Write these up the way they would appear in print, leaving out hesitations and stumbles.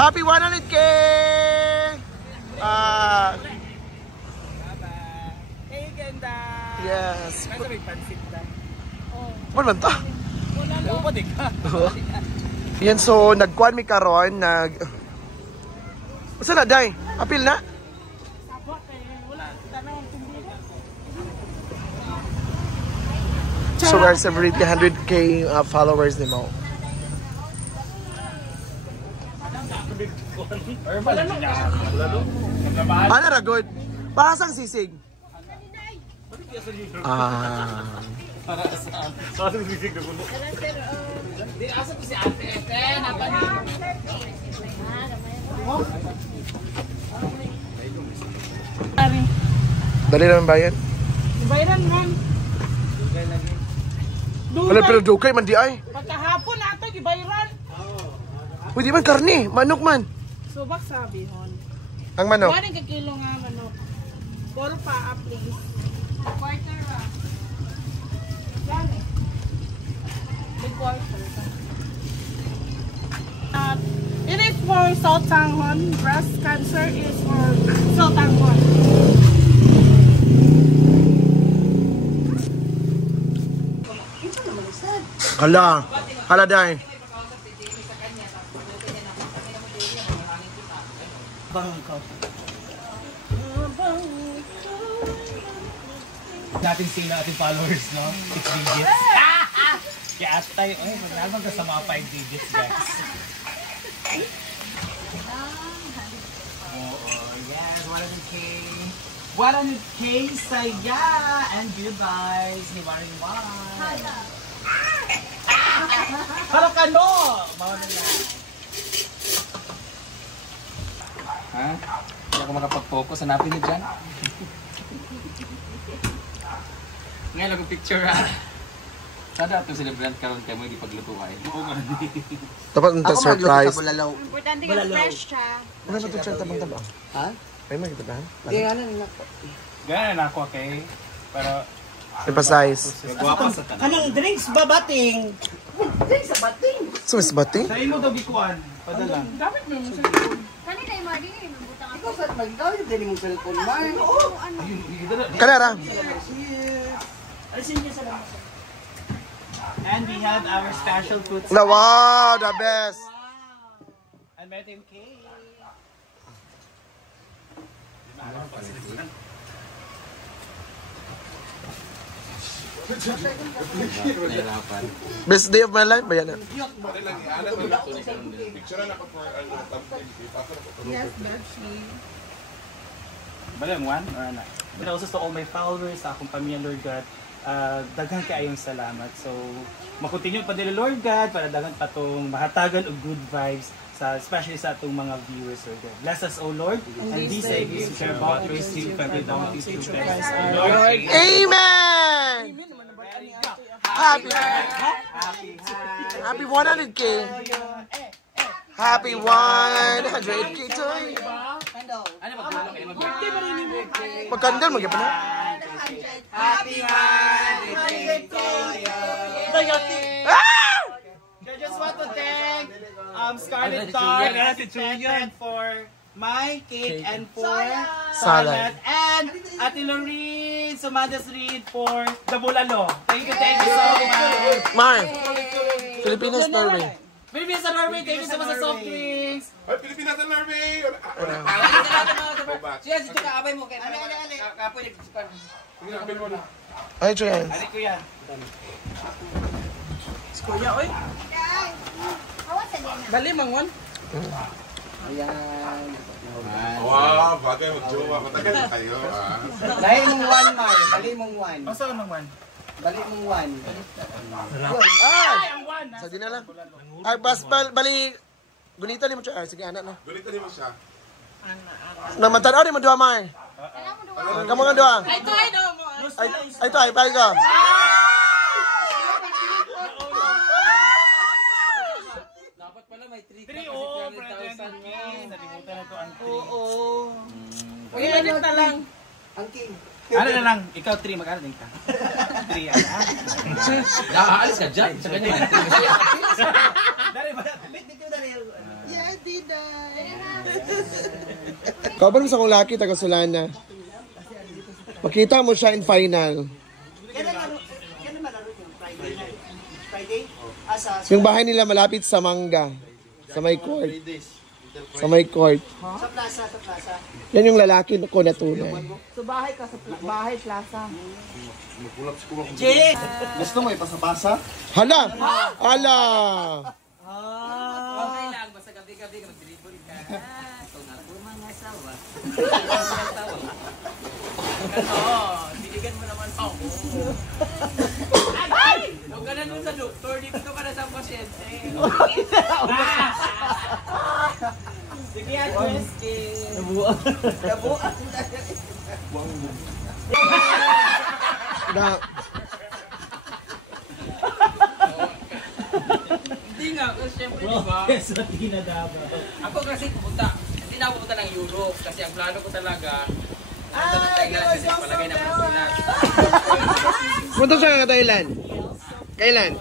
Happy 100K! Hey, ganda! Yes. Nasa may pansit lang. Ano man ta? Wala lang. Pwede ka. Yan, so nagkuhan mi karon, Basta na, day? Apil na? Sabot eh. Wala. Tanong tumbulan. So we're celebrating 100K followers ni Mo. Ano ra good? Para sang sisig? Para saan? Para sa sisig na gulo. Di asa po si Ate Ete. Dali naman bayan? Bayaran man. Wala pero dukay man di ay. Pagkahapon nato gibayaran. Pwede man karne, manok man. Subak sabi hon. Ang manok? 1 kilo nga manok. Call pa please. Quarter ra. Yan eh. Big quarter. It is for Saltanghon. Breast cancer is for Saltanghon. Hala day. Natin sila ating followers, no? 6 digits. Kaya ask tayo, maglalabag ka sa mga 5 digits, guys. Yes, 100K. 100K saya and good vibes ni Maring Juan. Halo kano! Mauna na. Ha? Hindi ako makapag-focus. Hanapin niyo dyan. Ngayon ako picture ha. Sada itong celebrant karon kayo mo hindi paglutuin. Oo nga. Dapat nito surprise. Importante ka fresh siya. Ano ba ito siya tabang-tabang? Ha? Ay, magkitabahan? Hindi nga na. Gano'n na ako, okay? Pero... Emphasize. Anong drinks ba bating? Drinks sa bating? So, mas bating? Sa'yo mo daw bikuan. Padala. Dapat mo sa cellphone. Kanina yung mga din, nabutang ako. Ikaw saan mag-ikaw yung din mong cellphone, Mark? Oo. Kanara. Alisin niya sa lamas. And we have our special food. Wow, the best. And meron yung cake. Best day of my life ba yan? Yes, Beshi. Balang one or ano? But also to all my followers, sa akong pamilya, Lord God, daghan kayong salamat. So, makontinue pa nila, Lord God, para daghan pa itong mahatagan o good vibes, especially sa atong mga viewers, Lord God. Bless us, O Lord, and these say, we share about grace to you, every down to you, Lord. Amen! Happy 100K! Happy 100K to you! Magkandal, magkanda na? Happy 100K to you! I just want to thank Scarlett Tart for my cake and for salad. And Ate Lorene Sumadas Reed for the bulalo. Thank you so much. Mar, Pilipinas, Norway. Pilipinas sa Norway, thank you so much sa soft drinks. Ay, Pilipinas sa Norway! Siya, si Chika, abay mo. Kapoy, nagsipan. Pinapin mo na. Ay, Trian. Ari ko yan. Kuya, oy. Dali, mangwan. Ayan. Wow, bagay mag-jowa. Matagal na kayo, ah. Dali mong one, Mar. Dali mong one. Basta ka mangwan. Dali mong one. Ay! Sa di na lang. Ay, bas, bali. Gunita ni mo siya. Ay, sige, anak na. Gunita niyo mo siya. Namantanaw ni mo doha, Mar. Kamu nga doha. Ay, ito, ay, no. Ay, ito, ay, bali ka. Dapat pala may 3, oo. Nalimutan na ito ang 3. Oo. Uy, edit na lang. Ang king. Ano na lang, ikaw 3, mag-aral ka. 3, Nakaalis ka dyan. Sa ganyan. Dari ba? Yeah, di na. Kaban mo sa kong laki, taga Solana. Makita mo siya in final. Kailan malaro yung Friday night? Friday? Yung bahay nila malapit sa Mangga. Sa may court. Sa may court. Sa plaza, sa plaza. Yan yung lalaki ko na tunay. So bahay ka sa bahay, plaza. Gusto mo ipasabasa? Hala! Hala! Okay lang, basta gabi-gabi ka mag-dribble ka. Kung ako mga asawa. Diligan mo naman ako. Huwag ka na nun sa doktor, dito ka na sa pasyente. Sige, Agnes. Nabuan. Na, Hindi nga, kasi syempre, di ba? Sa tinadaba. Ako kasi pupunta. Hindi na ako pupunta ng Europe kasi ang plano ko talaga punta ng Thailand kasi palagay naman sa Thailand. punta siya nga Thailand. Kailan?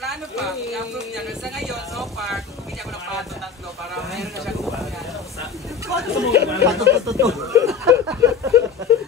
Plano pa, i-approve niya. Kasi ngayon, so far, kukumin niya ako ng pato tatlo para mayroon na siya kukumin.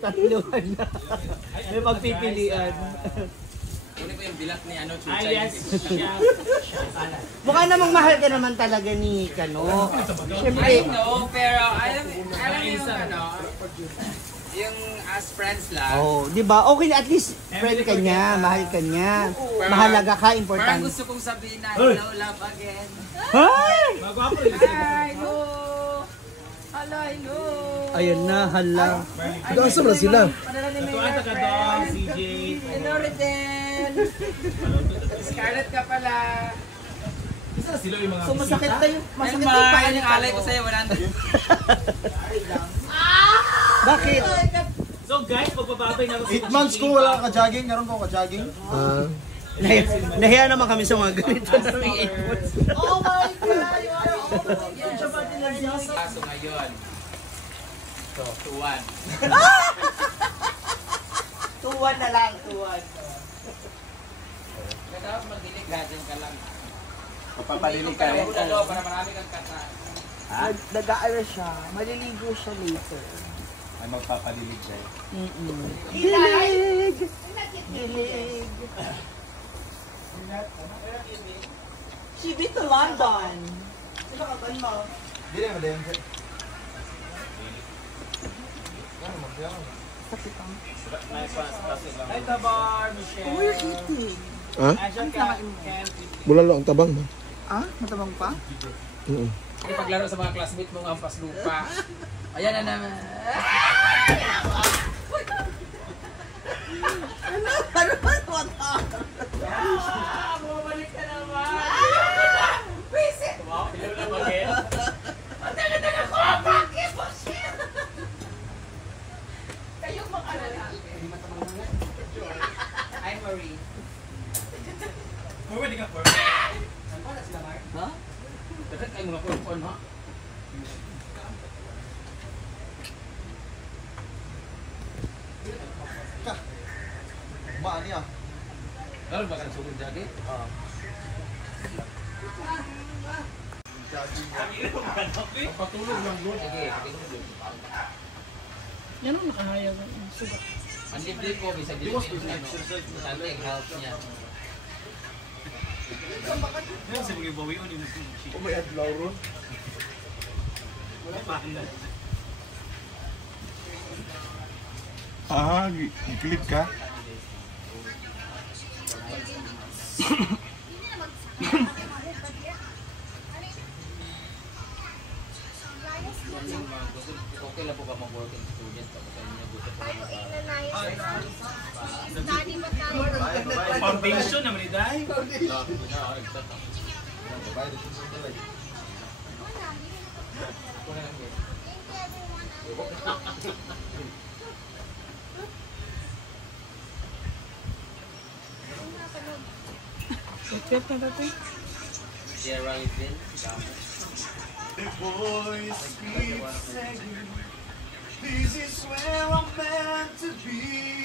Tatluhan na. May pagpipilian. Kunin ko yung bilat ni ano, Ay, Chuchay. yes. Mukha namang mahal ka naman talaga ni Kano. Siyempre, I know, pero alam mo yung ano, yung as friends lang. oh, di ba? Okay na, at least friend ka niya, mahal ka niya. Mahalaga ka, Parang importante. gusto kong sabihin na hello, love again. Ay! Magwapo rin sila. Hello! Hello, hello! Ayun na, hala. Asa ba sila? Padala ni Tuwan ka dong, CJ. Hello, Reden! Scarlett ka pala. Isa na sila yung mga So masakit na yung, masakit Elma, yung paa yan ni yung alay ko Kano. sa'yo, 100. Bakit? So guys, magbababay na ako sa 8 months ko wala ka jogging, karon ko ka jogging. Ah. Nahiya naman kami sa mga ganito na may inputs. Oh my God! So ngayon, so, 2-1. Tuwan na lang, tuwan. Kaya magdilig ka, dyan ka lang. Papapalinig Kaya mo na para marami kang kata. Nag-aara siya, maliligo siya later. Ay magpapalilig siya. Dilig! Dilig! She been to London. Sino ka ba mo? Dili mo din. Hi, Tabar, Michelle. We're eating. Ha? Asya ka, Ken. Bulalo ang tabang ba? Ah? Matabang pa? Oo. Paglaro sa mga classmate mo ang ampas lupa. Ayan na naman. Ano ba ito? Bumalik ka naman. Wow, hello na bagay. Kayong mga lalaki. I'm Marie. Pwede ka, Ha? Dapat kayo mga kurupon, ha? Maani ah. Lalo ba ka nasugod jacket? Oo. Patulog lang doon. Sige, Yan ang nakahayag. ang libre ko, bisa dito yung ano, masante ang health niya. Yan sa mga bawi o nila. Oh my God, Lauro. Wala pa na. Ah, clip ka? Okay lang po ba mag-working student? Tapos sa inyo gusto po Foundation naman ni Day. Sierra Livin. The voice keeps saying, this is where I'm meant to be.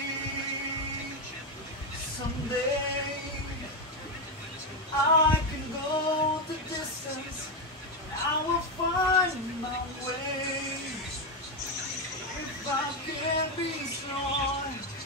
Someday I can go the distance. I will find I can be strong.